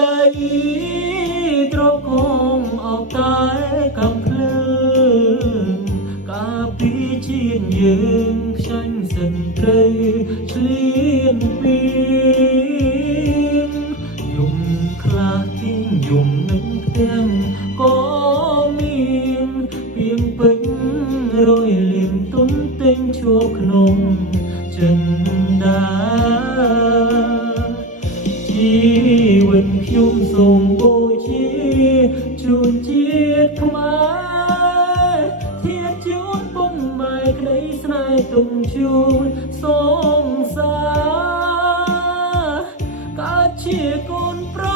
ដីត្រកងអោតែកំភ្លើងកាពីជាតិយើងខ្ចាញ់សិនត្រីឆ្លៀនពីយំខ្លះទីយំនឹងផ្ទាំងក៏មានពីងពេញរយលៀមទុនទិញជួបក្នុងចិនដាជីវិតខ្ញុំសូមបូជាជូនជាតិខ្មែរធាតជូនពុំម៉ែក្តីស្នេហ៍ទុំជូនសងសារកើតជាកូនប្រ